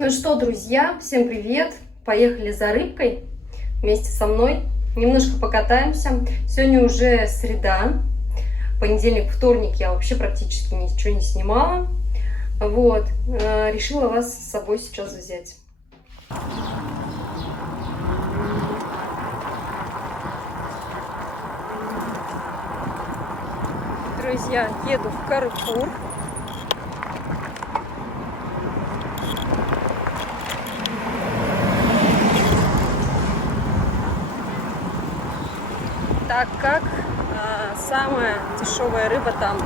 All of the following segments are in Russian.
Ну что, друзья, всем привет! Поехали за рыбкой вместе со мной. Немножко покатаемся. Сегодня уже среда. Понедельник, вторник я вообще практически ничего не снимала. Вот. Решила вас с собой сейчас взять. Друзья, еду в Каррефур. Так как самая дешевая рыба там.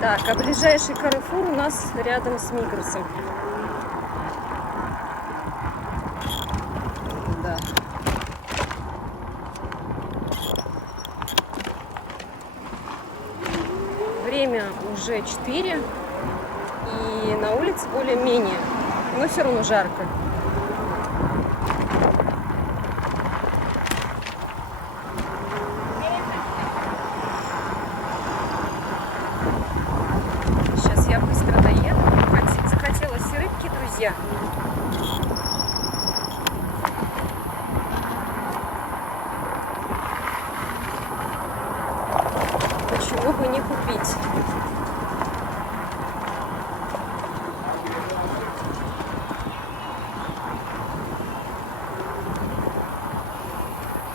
Так, а ближайший Каррефур у нас рядом с Мигросом. Да. Время уже 4, и на улице более-менее, но все равно жарко. Сейчас я быстро доеду. Захотелось рыбки, друзья. Почему бы не купить?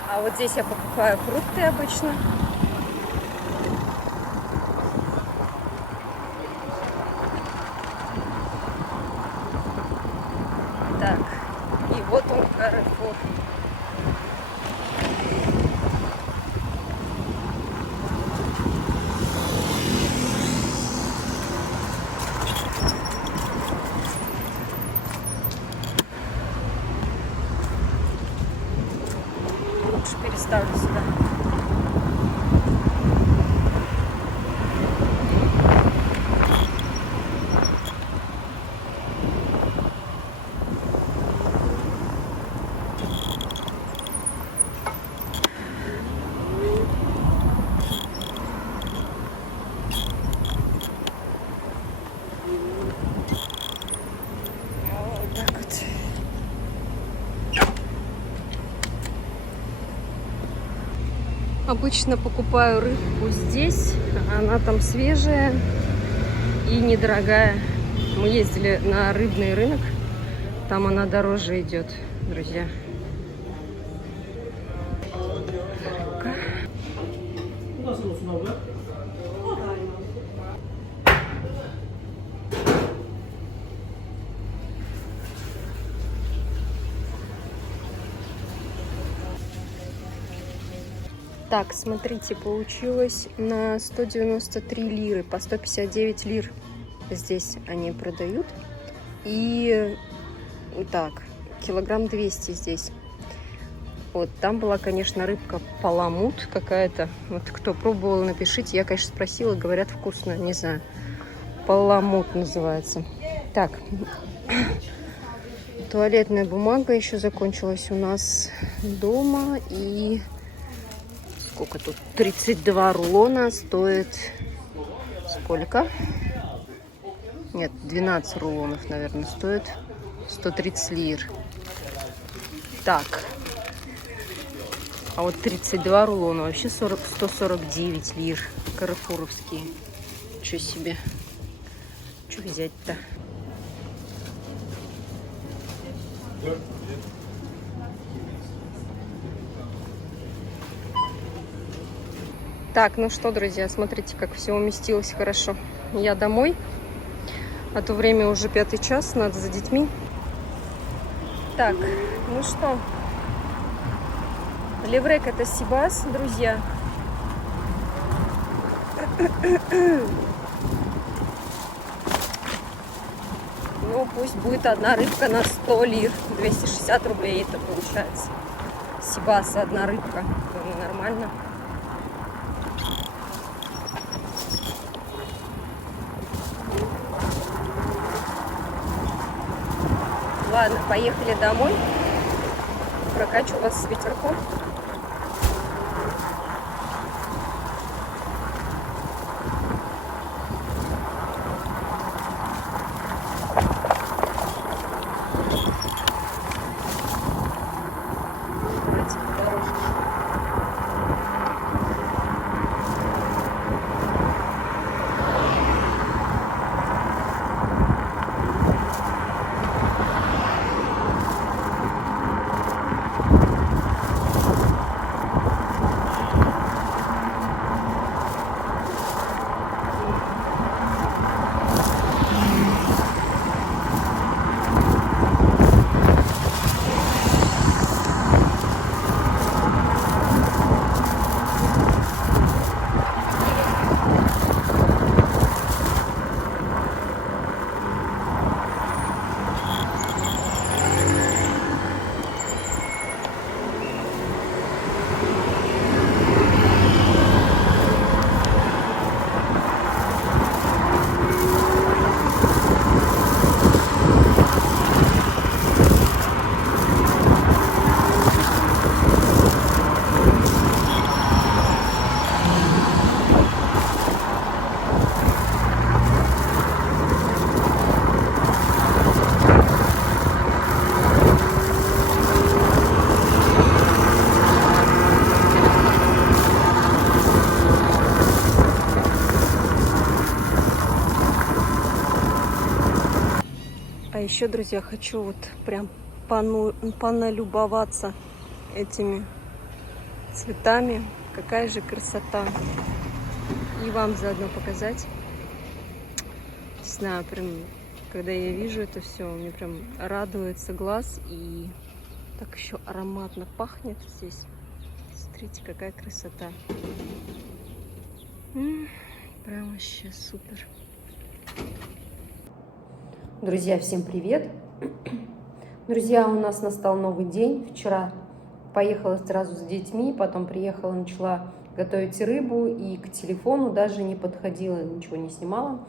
А вот здесь я покупаю фрукты обычно. Так, и вот он, Каррефур. Лучше переставлю сюда. Вот так вот. Обычно покупаю рыбку здесь, она там свежая и недорогая. Мы ездили на рыбный рынок, там она дороже идет, друзья. Рыбка. Так, смотрите, получилось на 193 лиры, по 159 лир здесь они продают. И так, килограмм 200 здесь. Вот, там была, конечно, рыбка паламут какая-то. Вот кто пробовал, напишите. Я, конечно, спросила, говорят, вкусно, не знаю. Паламут называется. Так, туалетная бумага еще закончилась у нас дома. И сколько тут? 32 рулона стоит... Сколько? Нет, 12 рулонов, наверное, стоит 130 лир. Так. А вот 32 рулона вообще 149 лир. Каррефуровские. Что себе? Что взять-то? Так, ну что, друзья, смотрите, как все уместилось хорошо. Я домой. А то время уже 5 час, надо за детьми. Так, ну что, леврек это Сибас, друзья. Ну, пусть будет одна рыбка на 100 лир, 260 рублей это получается. Сибаса одна рыбка, думаю, нормально. Ладно, поехали домой. Прокачу вас с ветерком. Еще, друзья, хочу вот прям поналюбоваться этими цветами. Какая же красота. И вам заодно показать. Не знаю, прям, когда я вижу это все, мне прям радуется глаз. И так еще ароматно пахнет здесь. Смотрите, какая красота. Прям вообще супер. Друзья, всем привет! Друзья, у нас настал новый день. Вчера поехала сразу с детьми, потом приехала, начала готовить рыбу и к телефону даже не подходила, ничего не снимала.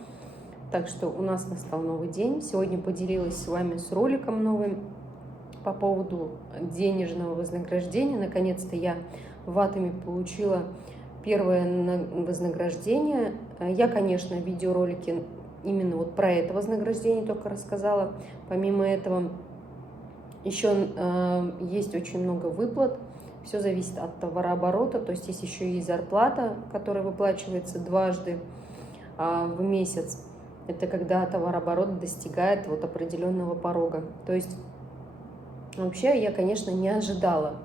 Так что у нас настал новый день. Сегодня поделилась с вами с роликом новым по поводу денежного вознаграждения. Наконец-то я в Атоме получила первое вознаграждение. Я, конечно, в видеоролике именно вот про это вознаграждение только рассказала. Помимо этого, еще есть очень много выплат. Все зависит от товарооборота. То есть есть еще и зарплата, которая выплачивается дважды в месяц. Это когда товарооборот достигает вот определенного порога. То есть вообще я, конечно, не ожидала.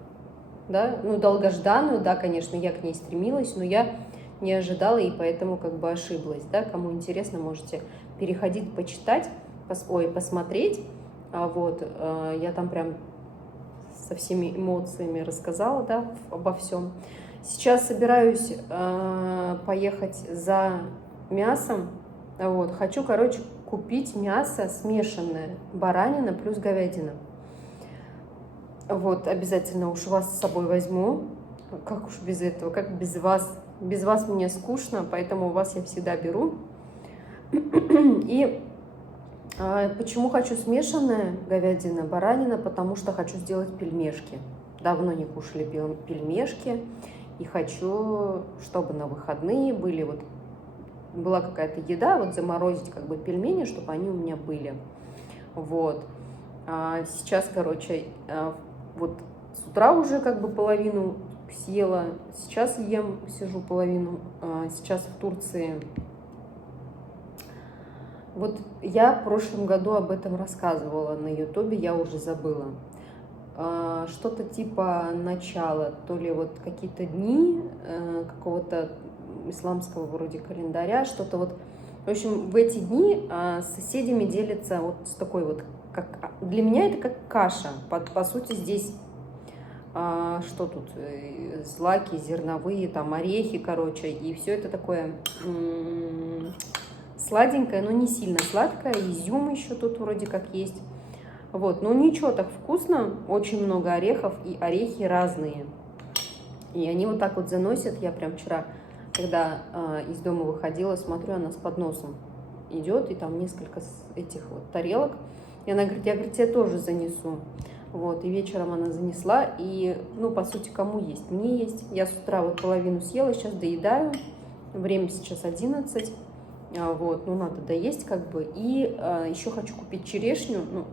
Да? Ну, долгожданную, да, конечно, я к ней стремилась, но я не ожидала и поэтому как бы ошиблась, да, кому интересно, можете переходить, почитать, посмотреть, вот, я там прям со всеми эмоциями рассказала, да, обо всем. Сейчас собираюсь поехать за мясом, вот, хочу, короче, купить мясо смешанное, баранина плюс говядина, вот, обязательно уж вас с собой возьму, как уж без этого, как без вас. Без вас мне скучно, поэтому вас я всегда беру. И почему хочу смешанное говядина, баранина? Потому что хочу сделать пельмешки. Давно не кушали пельмешки. И хочу, чтобы на выходные была какая-то еда, вот заморозить как бы пельмени, чтобы они у меня были. Вот. Сейчас, короче, вот с утра уже как бы половину съела, сейчас ем, сижу половину, сейчас в Турции. Вот я в прошлом году об этом рассказывала на ютубе, я уже забыла. Что-то типа начала, то ли вот какие-то дни какого-то исламского вроде календаря, что-то вот. В общем, в эти дни с соседями делятся вот с такой вот, как для меня это как каша, по сути здесь. Что тут, злаки, зерновые, там орехи, короче, и все это такое сладенькое, но не сильно сладкое, изюм еще тут вроде как есть, вот, но ничего, так вкусно, очень много орехов, и орехи разные, и они вот так вот заносят, я прям вчера, когда из дома выходила, смотрю, она с подносом идет, и там несколько этих вот тарелок, и она говорит, я, говорит, тебе тоже занесу. Вот, и вечером она занесла, и, ну, по сути, кому есть? Мне есть. Я с утра вот половину съела, сейчас доедаю, время сейчас 11, вот, ну, надо доесть как бы, и еще хочу купить черешню, ну,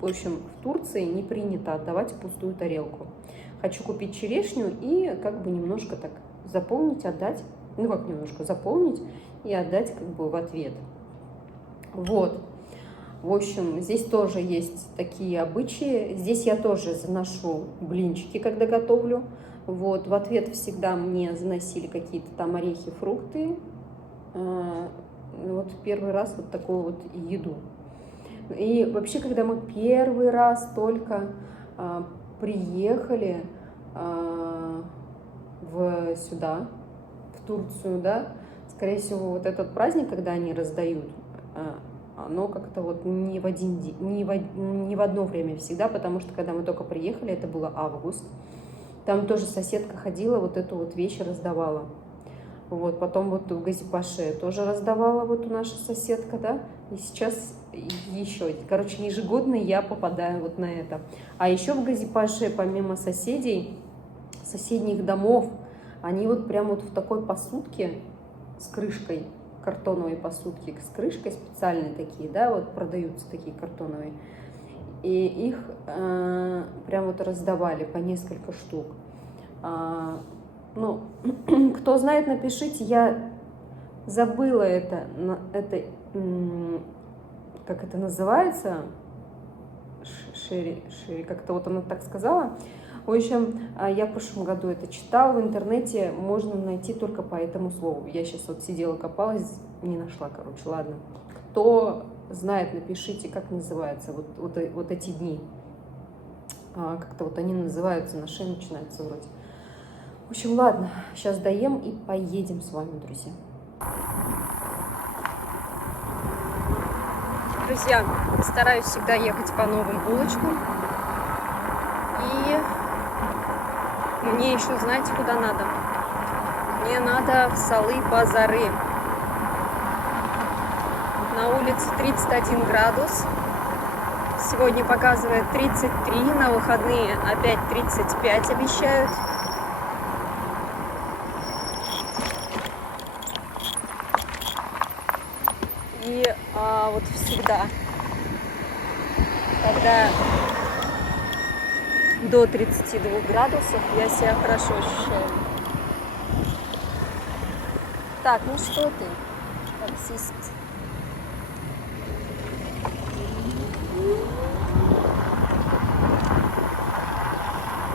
в общем, в Турции не принято отдавать пустую тарелку. Хочу купить черешню и как бы немножко так заполнить, отдать, ну, как немножко заполнить и отдать как бы в ответ. Вот. В общем, здесь тоже есть такие обычаи. Здесь я тоже заношу блинчики, когда готовлю. Вот, в ответ всегда мне заносили какие-то там орехи, фрукты. Вот первый раз вот такую вот еду. И вообще, когда мы первый раз только приехали сюда, в Турцию, да, скорее всего, вот этот праздник, когда они раздают, оно как-то вот не в один день, не в одно время всегда, потому что когда мы только приехали, это было август, там тоже соседка ходила, вот эту вот вещь раздавала. Вот, потом вот в Газипаше тоже раздавала вот наша соседка, да, и сейчас еще, короче, ежегодно я попадаю вот на это. А еще в Газипаше, помимо соседей, соседних домов, они вот прям вот в такой посудке с крышкой, картоновые посудки с крышкой специальные такие, да, вот продаются такие картоновые, и их прям вот раздавали по несколько штук. Ну, кто знает, напишите, я забыла это, как это называется, Шерри, как-то вот она так сказала. В общем, я в прошлом году это читала в интернете, можно найти только по этому слову. Я сейчас вот сидела, копалась, не нашла, короче, ладно. Кто знает, напишите, как называется вот эти дни. Как-то вот они называются, на шее начинается вроде. В общем, ладно, сейчас доем и поедем с вами, друзья. Друзья, стараюсь всегда ехать по новым улочкам. И мне еще, знаете, куда надо? Мне надо в Салы-Базары. На улице 31 градус. Сегодня показывает 33, на выходные опять 35 обещают. И вот всегда, когда до 32 градусов, я себя хорошо ощущаю. Так, ну что ты, таксист?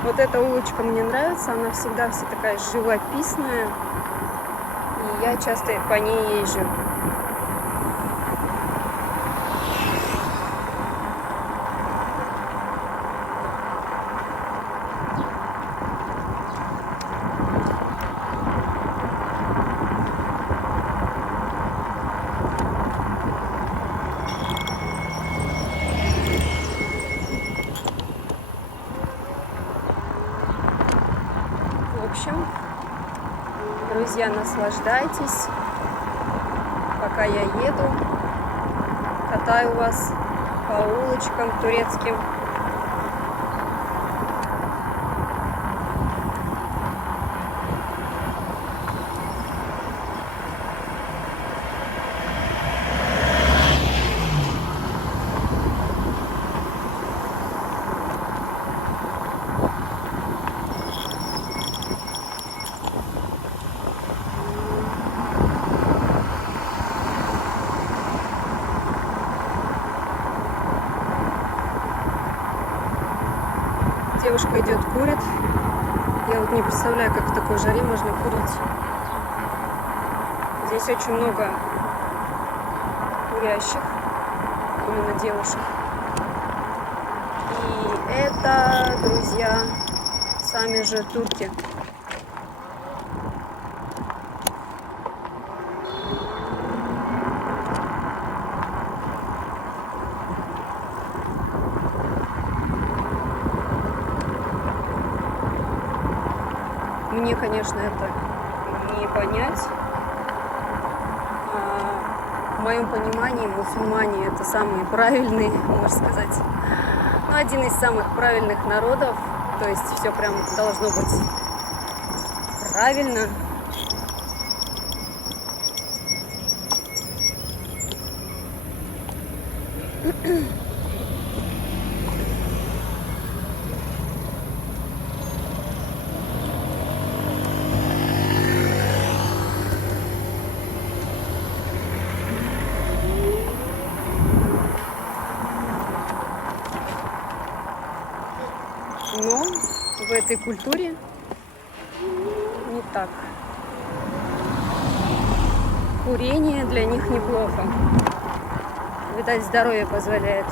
Вот эта улочка мне нравится, она всегда вся такая живописная, и я часто по ней езжу. В общем, друзья, наслаждайтесь, пока я еду, катаю вас по улочкам турецким. Девушка идет, курит. Я вот не представляю, как в такой жаре можно курить. Здесь очень много курящих, именно девушек. И это, друзья, сами же турки. Мне, конечно, это не понять. В моем понимании мусульмане это самые правильные, можно сказать, ну, один из самых правильных народов. То есть все прям должно быть правильно. Но в этой культуре не так. Курение для них неплохо. Видать, здоровье позволяет.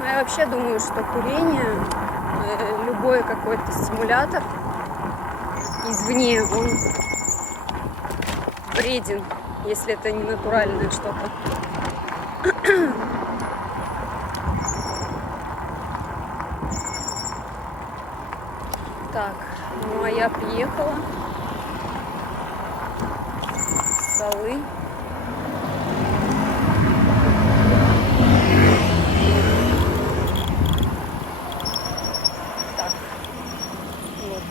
Но я вообще думаю, что курение, любой какой-то стимулятор извне, он вреден, если это не натуральное что-то. Так, ну а я приехала с Салы. Так, вот.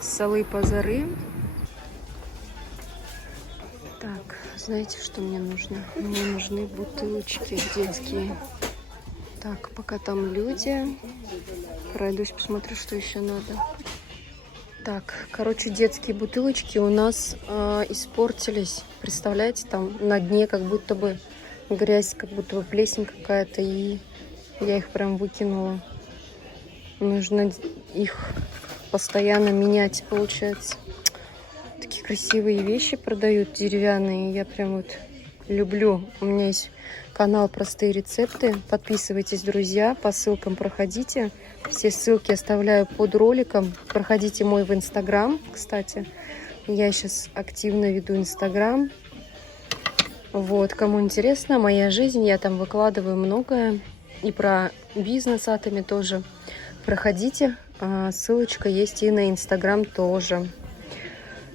Салы-Базары. Так, знаете, что мне нужно? Мне нужны бутылочки детские. Так, пока там люди, пройдусь, посмотрю, что еще надо. Так, короче, детские бутылочки у нас испортились. Представляете, там на дне как будто бы грязь, как будто бы плесень какая-то, и я их прям выкинула. Нужно их постоянно менять, получается. Такие красивые вещи продают, деревянные. Я прям вот люблю. У меня есть канал «Простые рецепты». Подписывайтесь, друзья, по ссылкам проходите. Все ссылки оставляю под роликом. Проходите мой в Инстаграм, кстати. Я сейчас активно веду Инстаграм. Вот, кому интересно, моя жизнь, я там выкладываю многое. И про бизнес Атоми тоже. Проходите. Ссылочка есть и на Инстаграм тоже.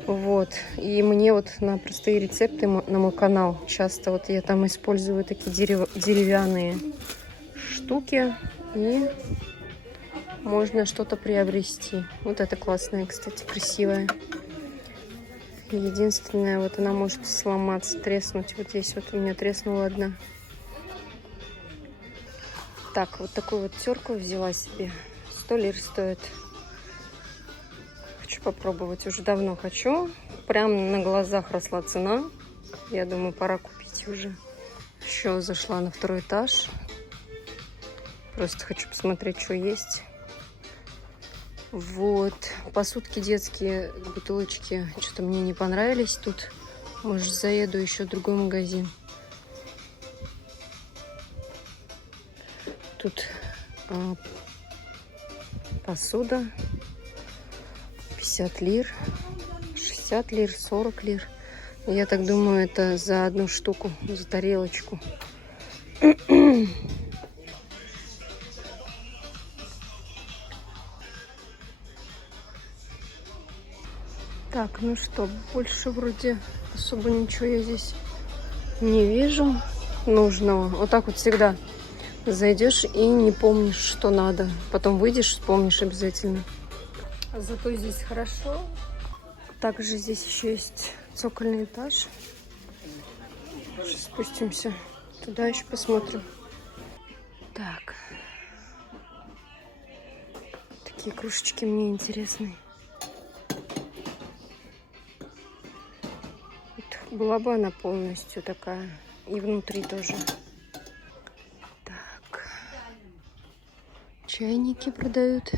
Вот. И мне вот на простые рецепты на мой канал часто вот я там использую такие деревянные штуки. И можно что-то приобрести. Вот это классная, кстати, красивая. Единственное, вот она может сломаться, треснуть. Вот здесь вот у меня треснула одна. Так, вот такую вот терку взяла себе. 100 лир стоит. Хочу попробовать. Уже давно хочу. Прям на глазах росла цена. Я думаю, пора купить уже. Еще зашла на 2-й этаж. Просто хочу посмотреть, что есть. Вот. Посудки детские, бутылочки. Что-то мне не понравились тут. Может, заеду еще в другой магазин. Тут посуда. 50 лир. 60 лир, 40 лир. Я так думаю, это за одну штуку, за тарелочку. Так, ну что, больше вроде особо ничего я здесь не вижу нужного. Вот так вот всегда зайдешь и не помнишь, что надо. Потом выйдешь, вспомнишь обязательно. Зато здесь хорошо. Также здесь еще есть цокольный этаж. Сейчас спустимся туда, еще посмотрим. Так. Такие кружечки мне интересные. Вот была бы она полностью такая. И внутри тоже. Так. Чайники продают.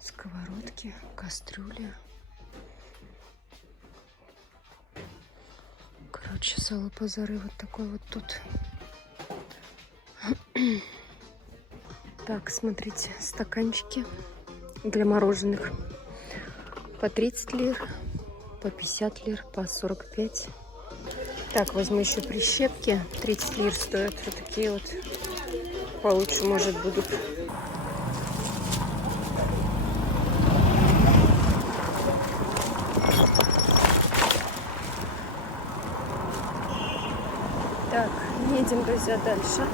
Сковородки, кастрюли. Короче, залы-базары вот такой вот тут. Так, смотрите, стаканчики для мороженых. По 30 лир, по 50 лир, по 45. Так, возьму еще прищепки. 30 лир стоят. Вот такие вот. Получше, может, будут. Так, едем, друзья, дальше.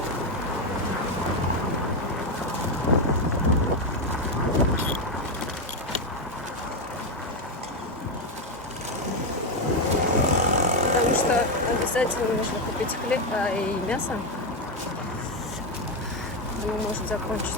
Потому что обязательно нужно купить хлеб и мясо. Оно может закончиться.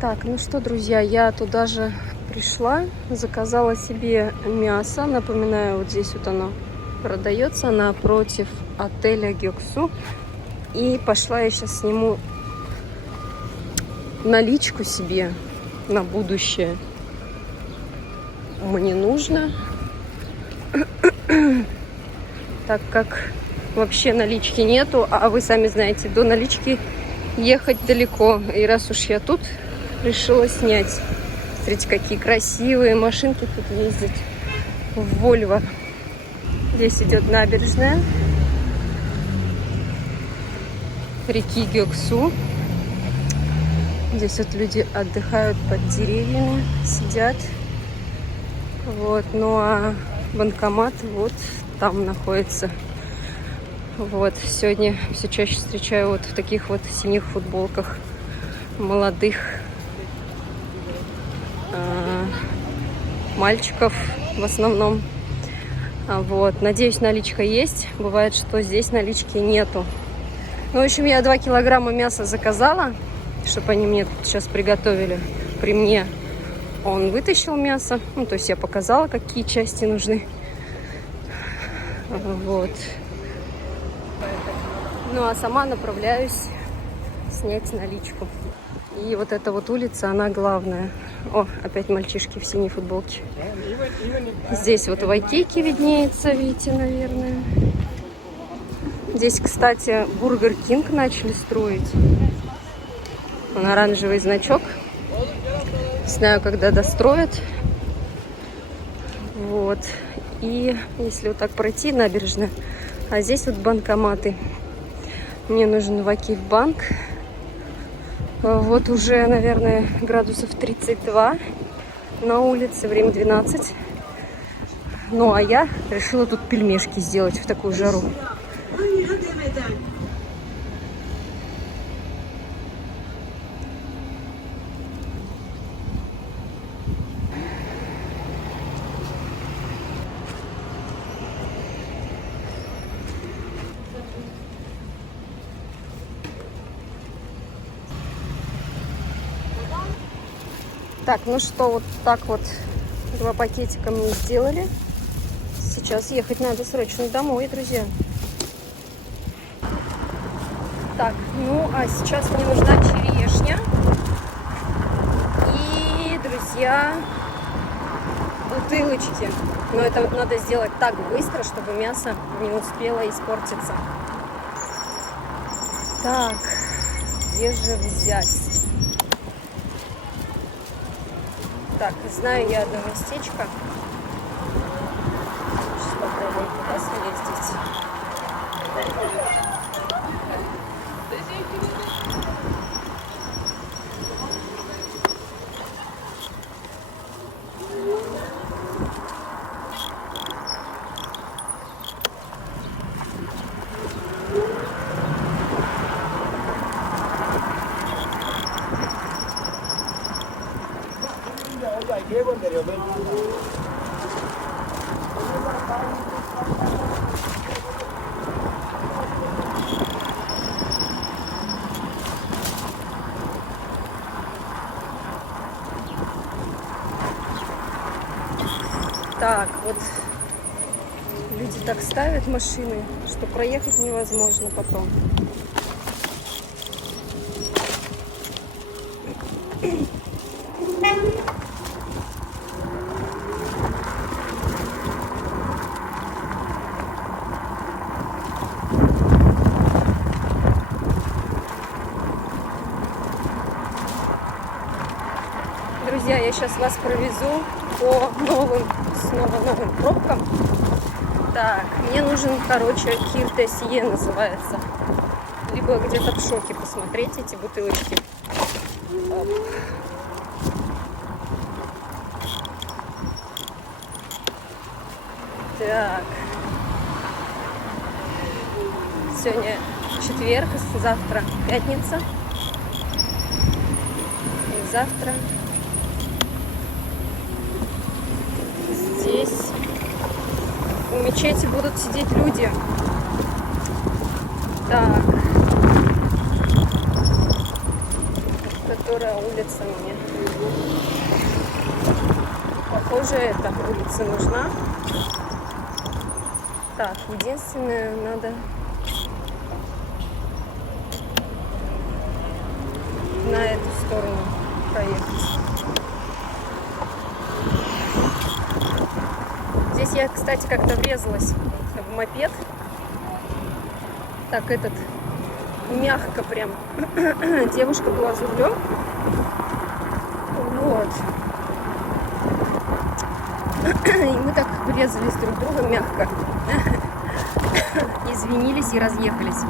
Так, ну что, друзья, я туда же пришла, заказала себе мясо. Напоминаю, вот здесь вот оно продается напротив отеля Гёксу. И пошла я сейчас сниму наличку себе на будущее. Мне нужно, так как вообще налички нету, а вы сами знаете, до налички ехать далеко. И раз уж я тут, решила снять. Смотрите, какие красивые машинки тут ездят. В Вольво. Здесь идет набережная реки Гёксу. Здесь вот люди отдыхают под деревьями, сидят. Вот, ну а банкомат вот там находится. Вот, сегодня все чаще встречаю вот в таких вот синих футболках молодых мальчиков в основном. Вот, надеюсь, наличка есть. Бывает, что здесь налички нету. Ну, в общем, я 2 килограмма мяса заказала, чтобы они мне тут сейчас приготовили. При мне он вытащил мясо. Ну, то есть я показала, какие части нужны. Вот. Ну, а сама направляюсь снять наличку. И вот эта вот улица, она главная. О, опять мальчишки в синей футболке. Здесь вот Вайкики виднеется, видите, наверное. Здесь, кстати, Бургер Кинг начали строить. Он оранжевый значок. Не знаю, когда достроят. Вот. И если вот так пройти, набережная. А здесь вот банкоматы. Мне нужен Вакифбанк. Вот уже, наверное, градусов 32 на улице, время 12. Ну, а я решила тут пельмешки сделать в такую жару. Так, ну что, вот так вот 2 пакетика мне сделали. Сейчас ехать надо срочно домой, друзья. Так, ну а сейчас мне нужна черешня. И, друзья, бутылочки. Но это вот надо сделать так быстро, чтобы мясо не успело испортиться. Так, где же взять? Так, знаю я одно местечко. Сейчас попробуем туда съездить. Так, вот люди так ставят машины, что проехать невозможно потом. Друзья, я сейчас вас провезу по снова новым пробкам. Так, мне нужен, короче, Киртесье называется. Либо где-то в шоке посмотреть эти бутылочки. Оп. Так. Сегодня четверг, завтра пятница. И завтра здесь у мечети будут сидеть люди. Так. которая улица мне. Похоже, эта улица нужна. Так, единственное, надо на эту сторону проехать. Здесь я, кстати, как-то врезалась в мопед. Так, этот мягко прям. Девушка была за рулем. Вот. И мы так врезались друг в друга мягко. Извинились и разъехались.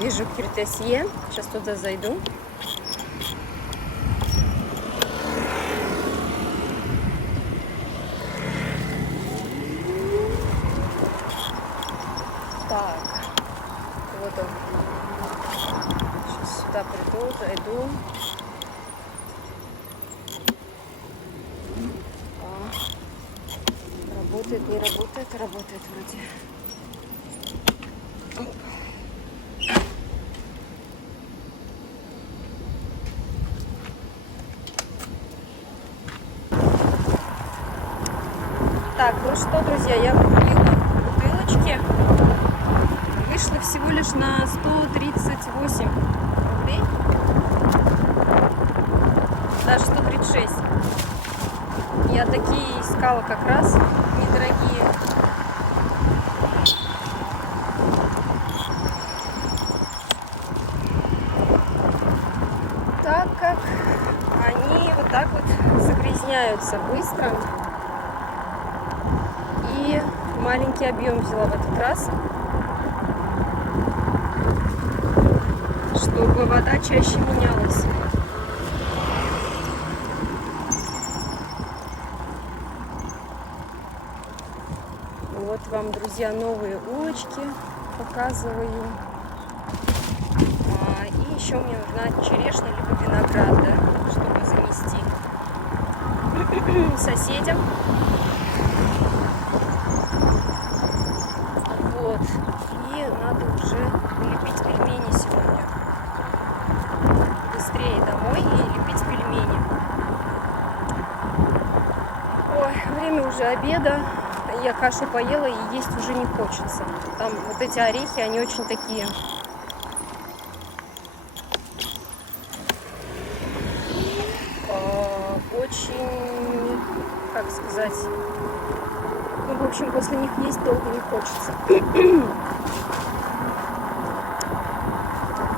Вижу Кюртесье. Сейчас туда зайду. Так, вот он. Сейчас сюда приду, зайду. Работает, не работает, работает вроде. Так, ну что, друзья, я купила бутылочки. Вышла всего лишь на 138 рублей. Даже 136. Я такие искала как раз, недорогие. Так как они вот так вот загрязняются быстро. И маленький объем взяла в этот раз, чтобы вода чаще менялась. Вот вам, друзья, новые улочки показываю. И еще мне нужна черешня либо виноград, да, чтобы занести соседям. Вот. И надо уже лепить пельмени сегодня. Быстрее домой и лепить пельмени. Ой, время уже обеда. Я кашу поела и есть уже не хочется. Там вот эти орехи, они очень такие. Очень, как сказать, ну, в общем, после них есть долго не хочется.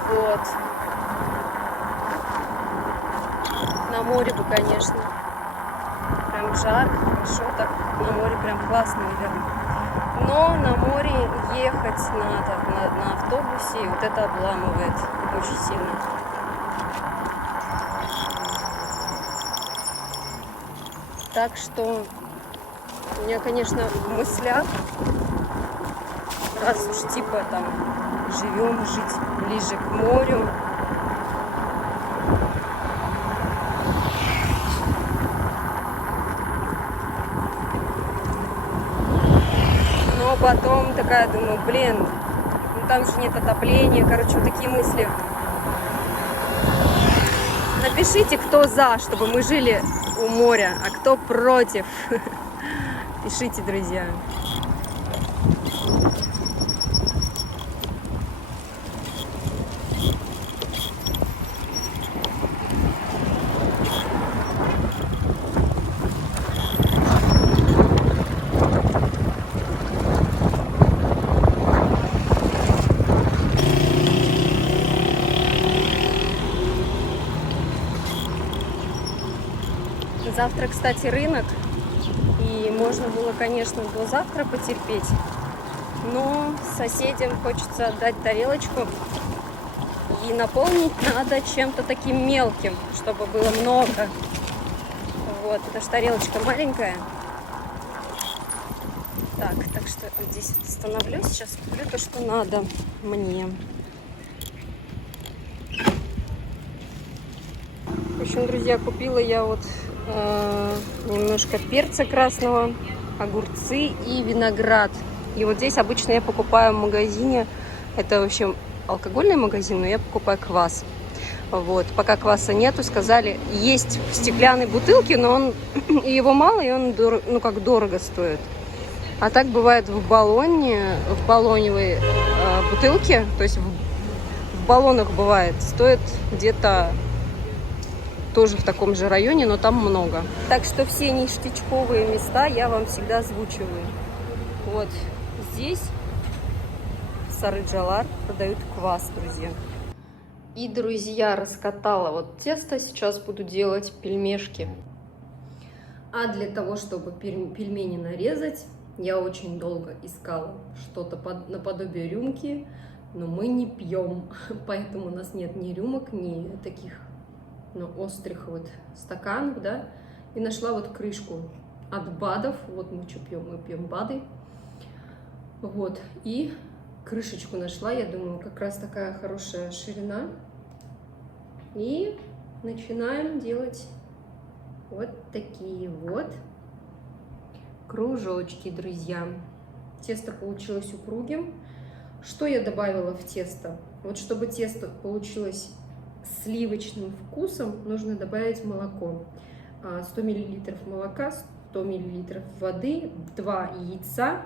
Вот. На море бы, конечно. Прям жарко, хорошо так. На море прям классно, наверное. Но на море ехать надо на автобусе, и вот это обламывает очень сильно. Так что у меня, конечно, в мыслях, раз уж типа там живем, жить ближе к морю, но потом такая думаю, блин, ну там же нет отопления, короче, вот такие мысли. Напишите, кто за, чтобы мы жили у моря, а кто против. Пишите, друзья. Завтра, кстати, рынок, и можно было, конечно, до завтра потерпеть, но соседям хочется отдать тарелочку, и наполнить надо чем-то таким мелким, чтобы было много. Вот, потому что тарелочка маленькая. Так что вот здесь вот остановлюсь, сейчас куплю то, что надо мне. В общем, друзья, купила я вот немножко перца красного огурцы и виноград. И вот здесь обычно я покупаю в магазине, это вообще алкогольный магазин, но я покупаю квас. Вот, пока кваса нету, сказали, есть в стеклянной бутылке, но он, его мало, и он дорого стоит. А так бывает в баллоневой бутылке, то есть в баллонах бывает, стоит где-то тоже в таком же районе, но там много. Так что все ништячковые места я вам всегда озвучиваю. Вот здесь в Сары-Джалар продают квас, друзья. И, друзья, раскатала вот тесто, сейчас буду делать пельмешки. А для того, чтобы пельмени нарезать, я очень долго искала что-то наподобие рюмки, но мы не пьем, поэтому у нас нет ни рюмок, ни таких острых вот стаканов, да. И нашла вот крышку от БАДов, вот мы что пьем, мы пьем БАДы. Вот, и крышечку нашла, я думаю, как раз такая хорошая ширина. И начинаем делать вот такие вот кружочки, друзья. Тесто получилось упругим. Что я добавила в тесто? Вот чтобы тесто получилось сливочным вкусом, нужно добавить молоко. 100 мл молока, 100 мл воды, 2 яйца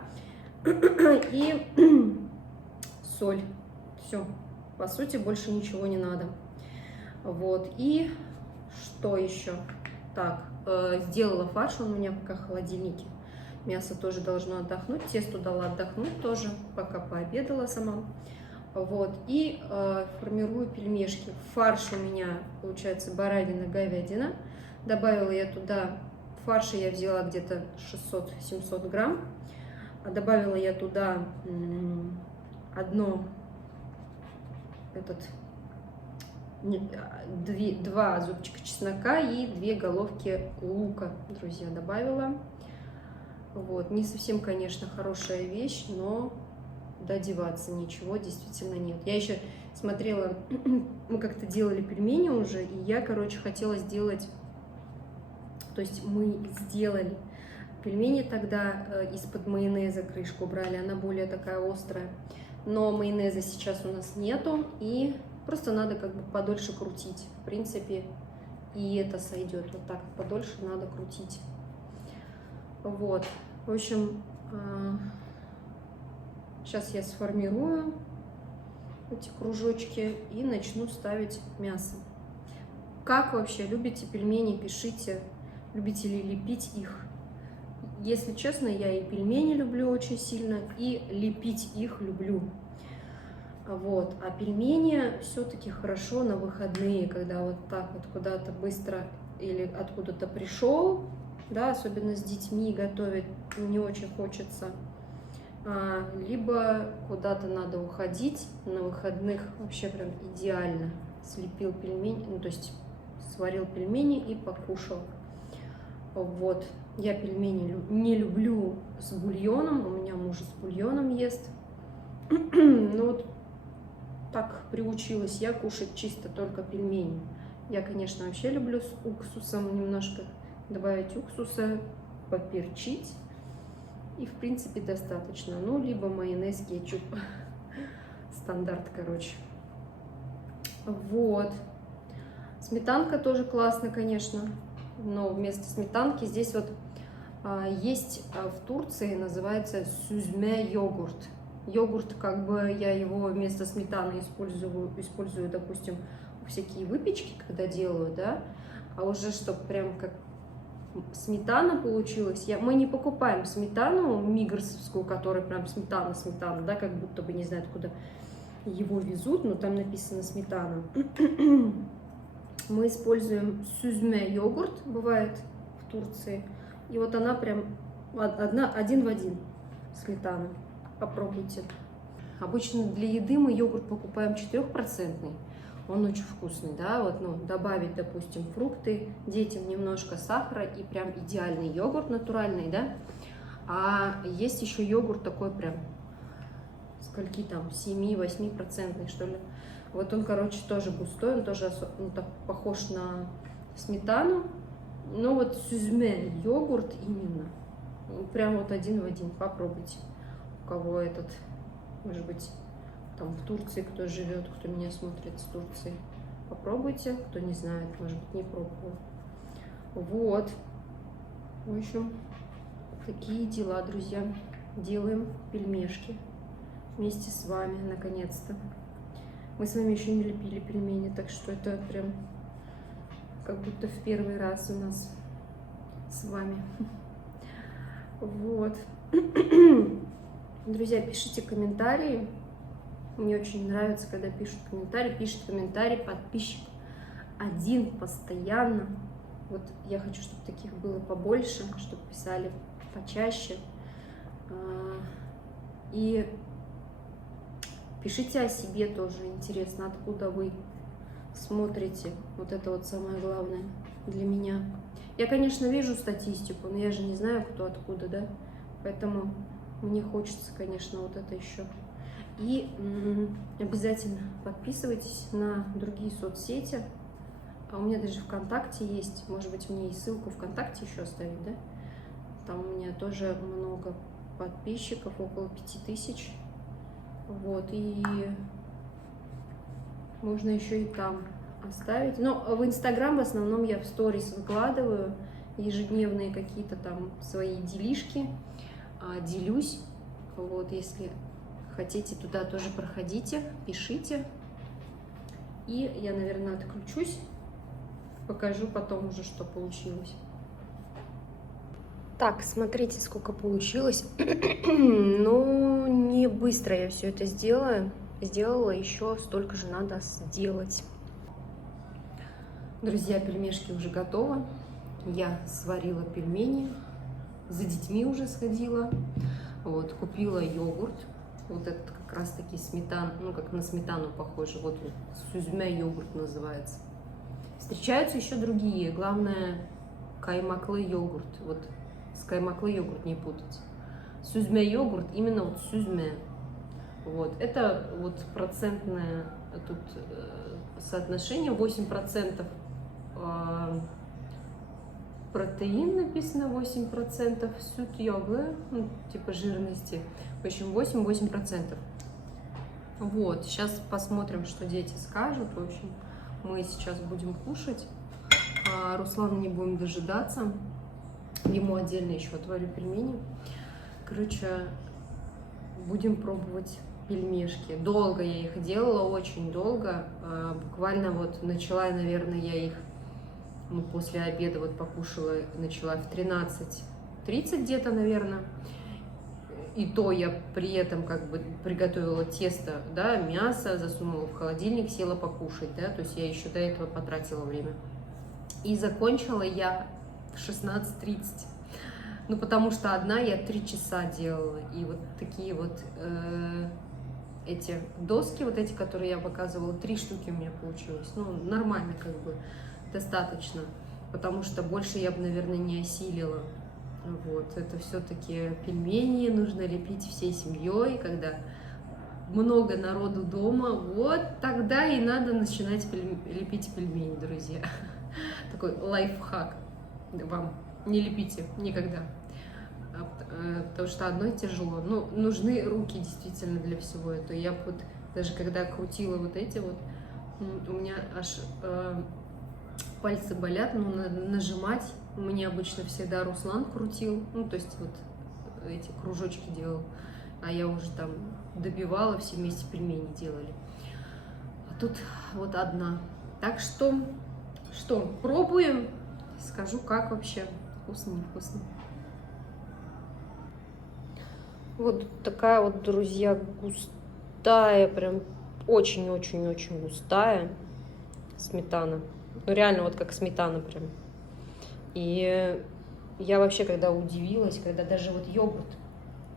и соль. Все. По сути, больше ничего не надо. Вот. И что еще? Так, сделала фарш, он у меня пока в холодильнике. Мясо тоже должно отдохнуть. Тесту дала отдохнуть тоже, пока пообедала сама. Вот. И формирую пельмешки. Фарш у меня получается баранина, говядина. Добавила я туда, фарша я взяла где-то 600-700 грамм. Добавила я туда два зубчика чеснока и 2 головки лука, друзья, добавила. Вот, не совсем, конечно, хорошая вещь, но додеваться ничего действительно нет. Я еще смотрела, мы как-то делали пельмени уже, и я, короче, хотела сделать, то есть мы сделали пельмени тогда из-под майонеза, крышку брали, она более такая острая, но майонеза сейчас у нас нету, и просто надо как бы подольше крутить. В принципе, и это сойдет. Вот так подольше надо крутить. Вот. В общем, сейчас я сформирую эти кружочки и начну ставить мясо. Как вообще любите пельмени? Пишите. Любите ли лепить их? Если честно, я и пельмени люблю очень сильно, и лепить их люблю. Вот. А пельмени все-таки хорошо на выходные, когда вот так вот куда-то быстро или откуда-то пришел, да, особенно с детьми готовить не очень хочется, либо куда-то надо уходить на выходных, вообще прям идеально. Слепил пельмени, ну, то есть сварил пельмени и покушал. Вот. Я пельмени не люблю с бульоном, у меня муж с бульоном ест. Ну вот так приучилась я кушать чисто только пельмени. Я, конечно, вообще люблю с уксусом немножко добавить уксуса, поперчить. И, в принципе, достаточно. Ну, либо майонез, кетчуп. Стандарт, короче. Вот. Сметанка тоже классно, конечно. Но вместо сметанки здесь вот есть в Турции, называется сюзме йогурт. Йогурт, как бы я его вместо сметаны использую, допустим, всякие выпечки, когда делаю, да. А уже чтобы прям как сметана получилась, мы не покупаем сметану мигросовскую, которая прям сметана, да, как будто бы не знаю, откуда его везут, но там написано сметана. Мы используем сюзме йогурт, бывает в Турции, и вот она прям один в один сметана. Попробуйте. Обычно для еды мы йогурт покупаем 4%. Он очень вкусный, да, вот, ну, добавить, допустим, фрукты, детям немножко сахара, и прям идеальный йогурт натуральный, да. А есть еще йогурт такой прям, скольки там, 7-8%, что ли. Вот он, короче, тоже густой, он тоже так похож на сметану, но вот сюзме йогурт именно, Прям вот один в один. Попробуйте. У кого этот, может быть, там в Турции кто живет, кто меня смотрит с Турции. Попробуйте. Кто не знает, может быть, не пробовал. Вот. В общем, такие дела, друзья. Делаем пельмешки вместе с вами, наконец-то. Мы с вами еще не лепили пельмени, так что это прям как будто в первый раз у нас с вами. Вот. Друзья, пишите комментарии. Мне очень нравится, когда пишут комментарии. Пишет комментарий подписчик один постоянно. Вот я хочу, чтобы таких было побольше, чтобы писали почаще. И пишите о себе тоже, интересно, откуда вы смотрите. Вот это вот самое главное для меня. Я, конечно, вижу статистику, но я же не знаю, кто откуда, да? Поэтому мне хочется, конечно, вот это еще. И обязательно подписывайтесь на другие соцсети. А у меня даже ВКонтакте есть. Может быть, мне и ссылку ВКонтакте еще оставить, да? Там у меня тоже много подписчиков, около 5000. Вот, и можно еще и там оставить. Но в Инстаграм в основном я в сторис выкладываю ежедневные какие-то там свои делишки, делюсь. Вот, если хотите туда тоже проходите, пишите. И я, наверное, отключусь, покажу потом уже, что получилось. Так, смотрите, сколько получилось. Ну, не быстро я все это сделала, еще столько же надо сделать. Друзья, пельмешки уже готовы. Я сварила пельмени, за детьми уже сходила. Вот, купила йогурт. Вот этот как раз таки сметан, ну как на сметану похоже. Вот сюзьме йогурт называется. Встречаются еще другие. Главное, каймаклы йогурт. Вот с каймаклы йогурт не путать. Сюзьме йогурт, именно вот сюзьме. Вот, это вот процентное тут соотношение, 8% протеин написано, 8% сют йога, ну, типа жирности, в общем 8%. Вот, сейчас посмотрим, что дети скажут. В общем, мы сейчас будем кушать, а Руслана не будем дожидаться, ему отдельно еще отварю пельмени. Короче, будем пробовать пельмешки. Долго я их делала, очень долго. Буквально вот начала, наверное, я их, ну, после обеда вот покушала, начала в 13:30 где-то, наверное. И то я при этом как бы приготовила тесто, да, мясо, засунула в холодильник, села покушать, да, то есть я еще до этого потратила время. И закончила я в 16:30. Ну, потому что одна я 3 часа делала. И вот такие вот эти доски, вот эти, которые я показывала, 3 штуки у меня получилось. Ну, нормально, как бы, достаточно. Потому что больше я бы, наверное, не осилила. Вот, это все-таки пельмени нужно лепить всей семьей, когда много народу дома. Вот тогда и надо начинать лепить пельмени, друзья. Такой лайфхак вам. Не лепите никогда, потому что одной тяжело. Ну, нужны руки действительно для всего этого. Я вот даже когда крутила вот эти вот, у меня аж пальцы болят, ну, надо нажимать. У меня обычно всегда Руслан крутил, ну, то есть вот эти кружочки делал, а я уже там добивала, все вместе пельмени делали. А тут вот одна. Так что пробуем, скажу, как вообще. Вкусно, невкусно. Вот такая вот, друзья, густая, прям очень-очень-очень густая сметана. Ну, реально, вот как сметана прям. И я вообще, когда удивилась, когда даже вот йогурт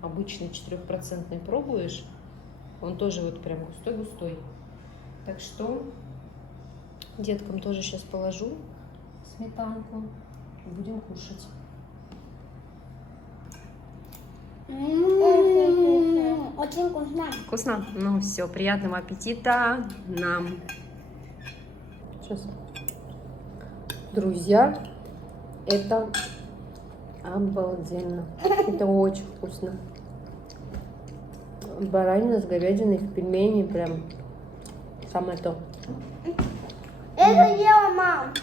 обычный 4% пробуешь, он тоже вот прям густой-густой. Так что деткам тоже сейчас положу сметанку. Будем кушать. Очень вкусно. Вкусно? Ну все, приятного аппетита нам. Сейчас. Друзья, это Обалденно. Это очень вкусно. Баранина с говядиной в пельмени прям самое то. Это ела, мам.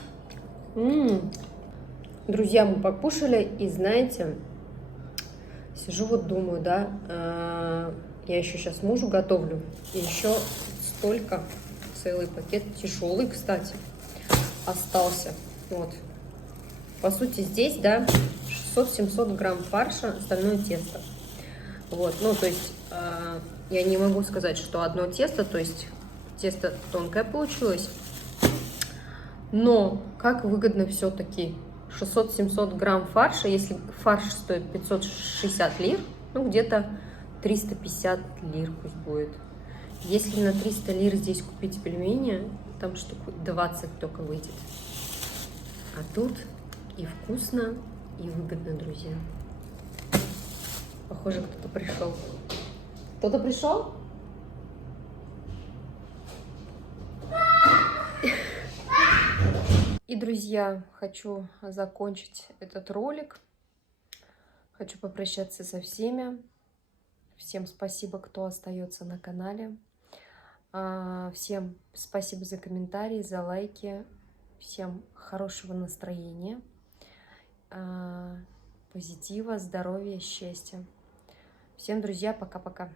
Друзья, мы покушали, и знаете, сижу вот думаю, да, я еще сейчас мужу готовлю, и еще столько, целый пакет, тяжелый, кстати, остался. Вот. По сути, здесь, да, 600-700 грамм фарша, остальное тесто. Вот, ну, то есть, я не могу сказать, что одно тесто, то есть, тесто тонкое получилось, но как выгодно все-таки 600-700 грамм фарша, если фарш стоит 560 лир, ну, где-то 350 лир пусть будет. Если на 300 лир здесь купить пельмени, там штук 20 только выйдет. А тут и вкусно, и выгодно, друзья. Похоже, кто-то пришел. Кто-то пришел? И, друзья, хочу закончить этот ролик. Хочу попрощаться со всеми. Всем спасибо, кто остается на канале. Всем спасибо за комментарии, за лайки. Всем хорошего настроения, позитива, здоровья, счастья. Всем, друзья, пока-пока.